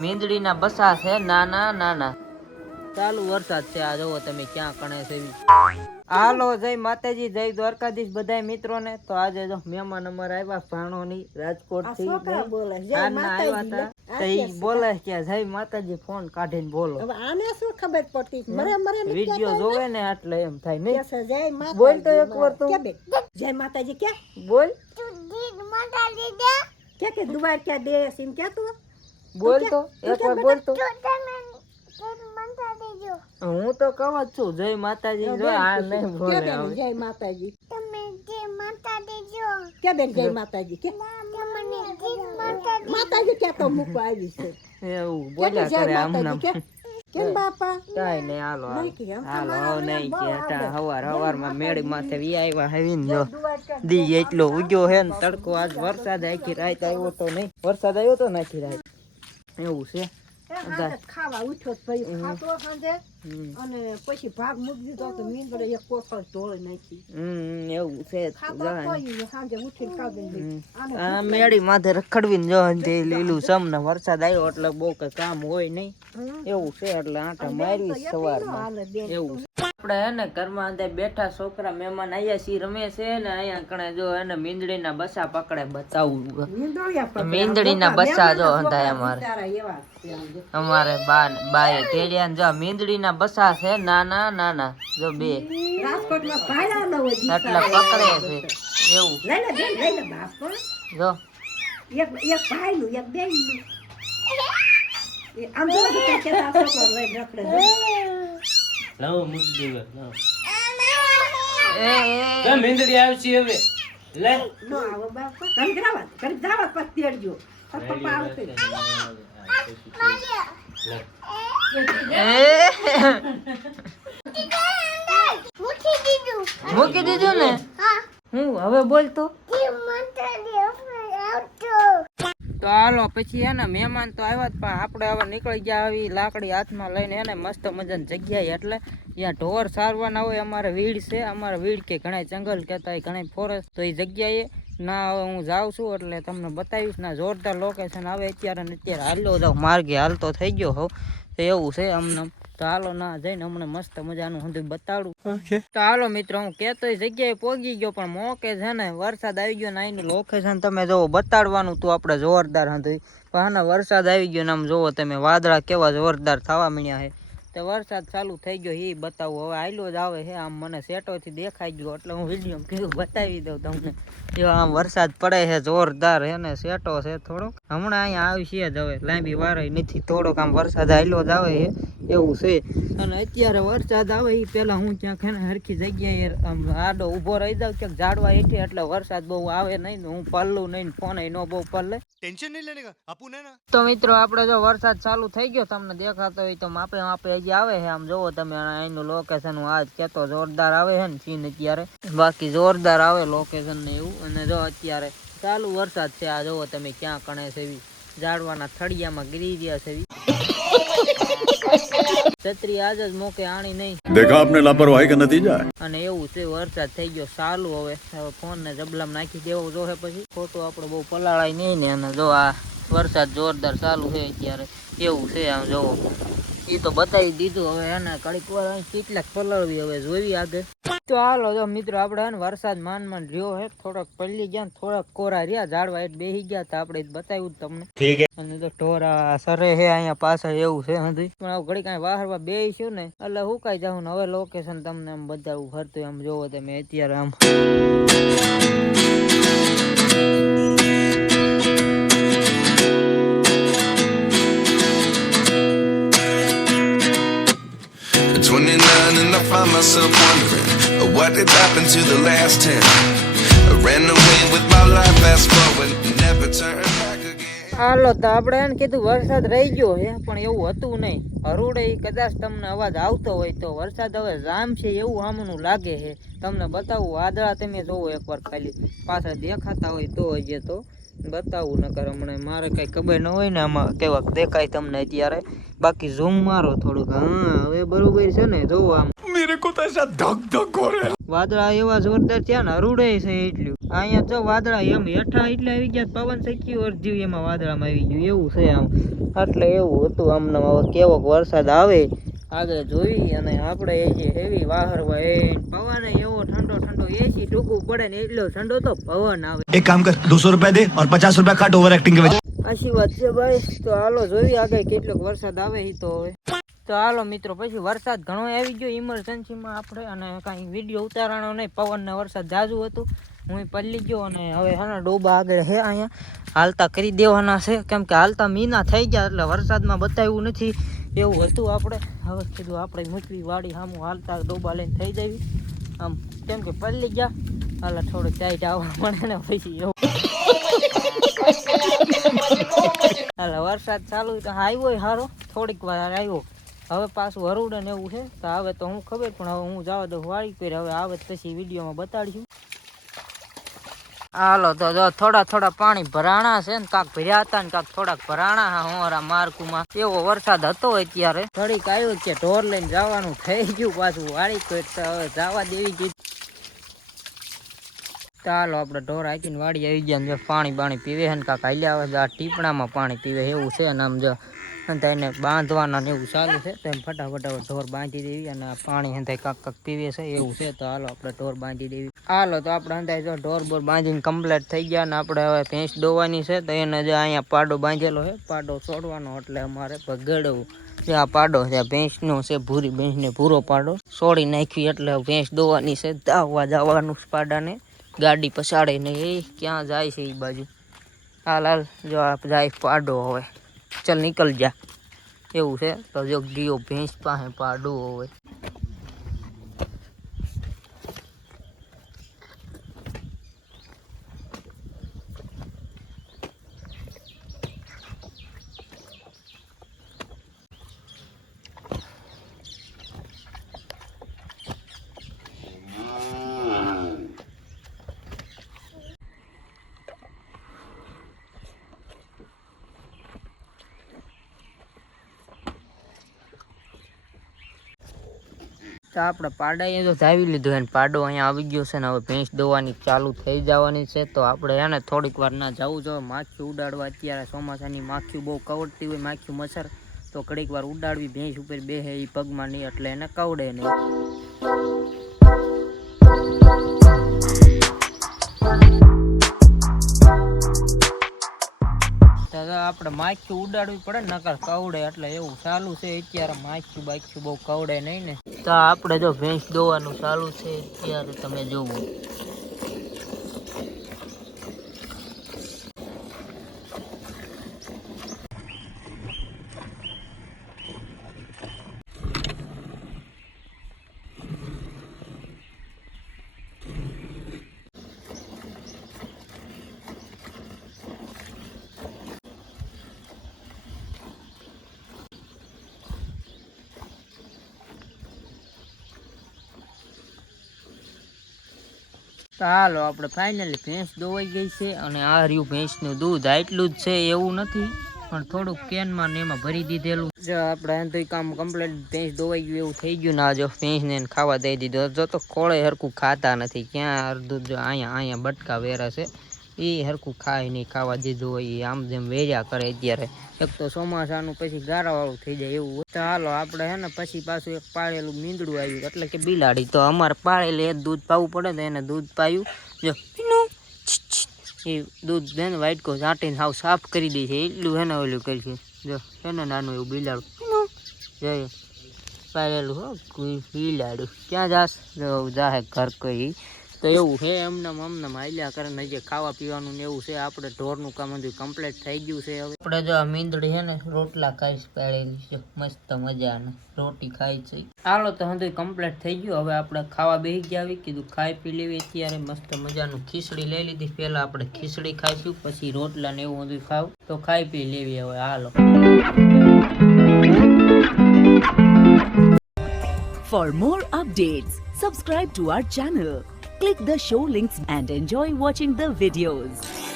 મીંદડીના બસા છે નાના નાના. ચાલુ વરસાદ છે આ જોવો તમે ક્યાં કણે છે. હાલો જય માતાજી, જય દ્વારકાધીશ બધા મિત્રો ને. તો આજે જો મહેમાન અમારે આવ્યા ભાણોની રાજકોટ થી બોલે કે જય માતાજી ફોન કાઢીને બોલો. હવે આને શું ખબર પડતી મરે વિડિયો જોવે ને એટલે એમ થાય ને. જય માતાજી બોલ તો એક વાર તું જય માતાજી કે બોલ. માતાજી દે કે દુબાર કે દે સિમ કે તું બોલ તો એક વાર બોલ તો. હું તો કહું જ છું જય માતાજી. જો આ નહીં બોલે જય માતાજી. તમે જય માતાજી જો કે બેન જય માતાજી કે માતાજી કે તો મૂકવા આવી છે એવું બોલ્યા કરે આમના કેમ બાપા. કાઈ નહીં હાલો હાલો નહીં કે હટા હવાર મેળી માથે વી આવ્યા હેવીન જો દી એટલો ઉગ્યો હે ને તડકો. આજ વરસાદ આખી રાત આવ્યો તો નહીં. વરસાદ આવ્યો તો નાખી રાત એવું છે. ખાવા ઉઠ્યો ભાઈ ખાતો સાંજે અને પછી ભાગ મૂકી દીધો તો મીંદડે એક કોથળ ઢોળી નાખી એવું છે. સાંજે ઉઠીને કાઢી આ મેળી માથે રખડવીને જો લીલું સમ ને વરસાદ આવ્યો એટલે બહુ કઈ કામ હોય નહીં એવું છે. એટલે આટા મારવી સવારમાં એવું. આપણે હે ને ઘરમાં અંદર બેઠા છોકરા મહેમાન આવ્યા છીએ રમે છે ને અહીંયા કણે જો એને મીંદડીના બસા પકડે બતાવું. મીંદડીના બસા જો હતા અમારે બાએ તેડિયા જો મીંદડીના બસા છે નાના નાના જો બે એટલે પકડે છે એવું જો. એક ભાઈ નું એક બેન નું આમ જો કે છોકરો લઈ રખડે લાવો મૂકી દેવે એ મીંદડી આવશે હવે લે નો આવો બાપા કમ કરાવા કર જાવા પર તેડજો પપ્પા આવશે મૂકી દીધું ને. હું હવે બોલતો તો હાલો પછી હે ને મહેમાન તો આવ્યા પણ આપણે હવે નીકળી ગયા આવી લાકડી હાથમાં લઈને એને મસ્ત મજાની જગ્યાએ. એટલે ત્યાં ઢોર સારવાના હોય. અમારે વીડ છે, અમારે વીડ કે ઘણા જંગલ કહેતા હોય ઘણા ફોરેસ્ટ. તો એ જગ્યાએ ના હવે હું જાઉં છું એટલે તમને બતાવીશ. ના જોરદાર લોકેશન આવે અત્યારે ને અત્યારે હાલો જાઉં માર્ગે હાલતો થઈ ગયો હોવ તો એવું છે અમને. તો હાલો ના જઈને હમણાં મસ્ત મજાનું હું બતાડું. તો હાલો મિત્રો હું કેતો જગ્યાએ પોગી ગયો પણ મોકે છે ને વરસાદ આવી ગયો ને અહીંનું લોકેશન તમે જોવો બતાડવાનું તું આપણે જોરદાર હતું પણ વરસાદ આવી ગયો ને આમ જોવો તમે વાદળા કેવા જોરદાર થવા મળ્યા છે. તો વરસાદ ચાલુ થઈ ગયો એ બતાવું હવે આયલો જ આવે છે. આમ મને સેટોથી દેખાઈ ગયો એટલે હું વિડીયો કીધું બતાવી દઉં તમને. જો આમ વરસાદ પડે છે જોરદાર છે ને સેટો છે થોડોક. હમણાં અહીંયા આવી છે જ હવે લાંબી વારાય નથી. થોડોક આમ વરસાદ આયલો જ આવે છે એવું છે. અને અત્યારે વરસાદ આવે એ પેલા હું ત્યાં ખેને હરખી જગ્યાએ આમ આડો ઊભો રહી જાઉં ક્યાંક ઝાડવા હેઠે એટલે વરસાદ બહુ આવે નહીં. હું પલ્લું નહીં ફોન નો બહુ પલ્લે ટેન્શન નહીં લેને આપું ને. તો મિત્રો આપણે જો વરસાદ ચાલુ થઈ ગયો તમને દેખાતો હોય તો આપણે હજી આવે છે. આમ જોવો તમે અહીંનું લોકેશન હું આજ કેતો જોરદાર આવે છે ને સીન અત્યારે બાકી જોરદાર આવે લોકેશન ને એવું. અને જો અત્યારે ચાલુ વરસાદ છે આ જોવો તમે ક્યાં કણે છે ઝાડવાના થળિયામાં ગીરી રહ્યા છે. છત્રી આજ જ મોકે આણી નહીં દેખા આપને લાપરવાહી કા નતીજા. અને એવું છે વરસાદ થઈ ગયો ચાલુ. હવે ફોન ને જબલામાં નાખી દેવો જોહે પછી ખોટું આપણે બહુ પલાળાય નહીં ને. અને જો આ વરસાદ જોરદાર ચાલુ છે અત્યારે એવું છે. આમ જોવો એ તો બતાવી દીધું. હવે એના કડીક વાર કેટલાક પલાળવી હવે જોઈ આગળ. તો હાલો જો મિત્રો આપણે વરસાદ માંડ રહ્યો હે થોડોક પડી ગયા થોડાક કોરા રહ્યા ઝાડવા એટલે બેસી ગયા તો આપણે બતાવ્યું તમને. અને તો ઢોરા સરે હે અહીંયા પાછળ એવું છે હજી પણ હવે ઘડી કાંઈ વાહરવા બેસીશું ને એટલે હુકાઈ જાઉં ને હવે લોકેશન તમને આમ બતાવું ફરતું આમ જોવો તમે અત્યારે આમ. And I find myself wondering what did happen to the last 10. I ran away with my life, fast forward, never turn back again. હાલો તો આપણે એને કીધું વરસાદ રહી ગયો હે પણ એવું હતું નહીં. હરુડે કદાચ તમને અવાજ આવતો હોય તો વરસાદ હવે જામ છે એવું આમનું લાગે છે. તમને બતાવું વાદળા તમે જોવો એકવાર ખાલી પાછળ દેખાતા હોય તો હજી તો બતાવું નકર હમણાં મારે કઈ ખબર ન હોય ને આમાં કેવા દેખાય તમને અત્યારે. બાકી ઝૂમ મારો થોડુંક. હા હવે બરોબર છે ને જોવો આમ મેરે કો તો એસા ધક ધક હો રહા. વાદળા એવા જોરદાર થયા ને હરુડે છે એટલું અહીંયા જો વાદળા એમ હેઠા એટલે આવી ગયા પવન શેક્યું અરજી એમાં વાદળામાં આવી ગયું એવું છે આમ એટલે એવું હતું આમને હવે કેવોક વરસાદ આવે આગળ જોઈ અને આપણે એ જે એવી વાહરવા એ પવન એવો ઠંડો એસી ટૂંકું પડે ને એટલો ઠંડો તો પવન આવે એક કામ કર 200 रुपए दे और 50 रुपए काट ओवर एक्टिंग के वजह આશી વાત છે ભાઈ તો હાલો જોઈ આગળ કેટલોક વરસાદ આવે તો હવે તો હાલો મિત્રો પછી વરસાદ ઘણો આવી ગયો ઇમરજન્સીમાં આપણે અને કાંઈ વિડીયો ઉતારવાનો નહીં પવન ને વરસાદ જાજુ હતું હું પલ્લી ગયો અને હવે હાના ડોબા આગળ હે અહીંયા હાલતા કરી દેવાના છે કેમ કે હાલતા મીના થઈ ગયા એટલે વરસાદમાં બતાવ્યું નથી એવું હતું આપણે હવે કીધું આપણે મૂકવી વાડી સામું હાલતા ડોબા લઈને થઈ જવી આમ કેમ કે પલ્લી ગયા હાલ થોડું ચાઈ આવવા મળે ને પછી એવું હાલ વરસાદ ચાલુ તો આવ્યો સારો થોડીક વાર આવ્યો હવે પાછું હરુડે ને એવું છે તો આવે તો હું ખબર પણ હવે હું જવા દઉં વાળી કરી હવે આવે પછી વિડીયોમાં બતાડીશું હાલો તો જો થોડા પાણી ભરાણા છે ને કાંક ભર્યા હતા ને કાંક થોડાક ભરાણા હા હોરા માર્કુમાં એવો વરસાદ હતો અત્યારે ઘડીક આવ્યો કે ઢોર લઈને જવાનું થઈ ગયું પાછું વાળી કોઈ હવે જવા દેવી ગઈ ચાલો આપણે ઢોર હાકીને વાડી આવી ગયા ને પાણી પીવે છે ને કાંક હાલ્યા આવે આ ટીપણામાં પાણી પીવે એવું છે ને આમ જો એને બાંધવાના ને એવું ચાલુ છે તો એમ ફટાફટ ઢોર બાંધી દેવી અને પાણી હંધાઈ કાંક પીવે છે એવું છે તો હાલો આપણે ઢોર બાંધી દેવી હાલો તો આપણે હંધાઈ જો ઢોર બોર બાંધીને કમ્પ્લીટ થઈ ગયા ને આપણે હવે ભેંસ દોવાની છે તો એને જે અહીંયા પાડો બાંધેલો છે પાડો છોડવાનો એટલે અમારે ભગડવું જે આ પાડો છે ભેંસનો છે ભૂરી ભેંસને ભૂરો પાડો છોડી નાખવી એટલે ભેંસ દોવાની છે દાવવા જવાનું પાડાને ગાડી પછાડે ને એ ક્યાં જાય છે એ બાજુ હાલ જો આપ જાય પાડો હવે ચલ નીકળ જા એવું છે તો જો ગયો ભેંસ પાસે પાડો હવે તો આપણે પાડાએ તો ધાવી લીધું એને પાડો અહીંયા આવી ગયો છે ને હવે ભેંસ દોવાની ચાલુ થઈ જવાની છે તો આપણે એને થોડીક વાર ના જવું જોઈએ માખી ઉડાડવા અત્યારે ચોમાસાની માખી બહુ કવડતી હોય માખી મચ્છર તો ઘડીક વાર ઉડાડવી ભેંસ ઉપર બેહે એ પગમાં નહીં એટલે એને કવડે નહીં આપણે માખી ઉડાડવી પડે ને નકર કવડે એટલે એવું ચાલુ છે અત્યારે માખી બાખી બહુ કવડે નહીં ને તો આપણે જો ભેંસ દોવાનું ચાલુ છે અત્યારે તમે જોવો તો હાલો આપણે ફાઇનલી ભેંસ દોવાઈ ગઈ છે અને આ રહ્યું ભેંસનું દૂધ આટલું જ છે એવું નથી પણ થોડુંક કેનમાં ને એમાં ભરી દીધેલું જો આપણે તો કામ કમ્પ્લીટ ભેંસ દોવાઈ ગયું એવું થઈ ગયું ના જો ભેંસને ખાવા દઈ દીધું જો તો ખોળે હરખું ખાતા નથી ક્યાં અડધું જો અહીંયા બટકા વેરા છે એ હરખું ખાય નહીં ખાવા દીધું હોય એ આમ જેમ વેર્યા કરે અત્યારે એક તો ચોમાસાનું પછી ગારાવાળું થઈ જાય એવું તો હાલો આપણે હે ને પછી પાછું એક પાળેલું મીંદડું આવ્યું એટલે કે બિલાડી તો અમારે પાળેલી દૂધ પાવું પડે તો એને દૂધ પાયું જો એ દૂધ છે ને વાઇટકો ચાટીને સાવ સાફ કરી દે છે એટલું હે ને ઓલું કરીશું જો છે ને નાનું એવું બિલાડું જોઈએ પાળેલું હો બિલાડું ક્યાં જાશ જાહે ઘર કોઈ તો એવું છે એમને હાલ્યા કરે ને જે ખાવા પીવાનું ને એવું છે આપણે ઢોરનું કામ બધું કમ્પ્લીટ થઈ ગયું છે હવે આપણે જો આ મીંદડી છે ને રોટલા ખાઈ પાડેલી છે મસ્ત મજાને રોટી ખાઈ છે હાલો તો બધું કમ્પ્લીટ થઈ ગયું હવે આપણે ખાવા બેસી ગયા આવી કીધું ખાઈ પી લેવી અત્યારે મસ્ત મજાનું ખીચડી લઈ લીધી પહેલા આપણે ખીચડી ખાઈશું પછી રોટલા ને એવું બધું ખાવું તો ખાઈ પી લેવી હવે હાલો For more updates, subscribe to our channel. Click the show links and enjoy watching the videos.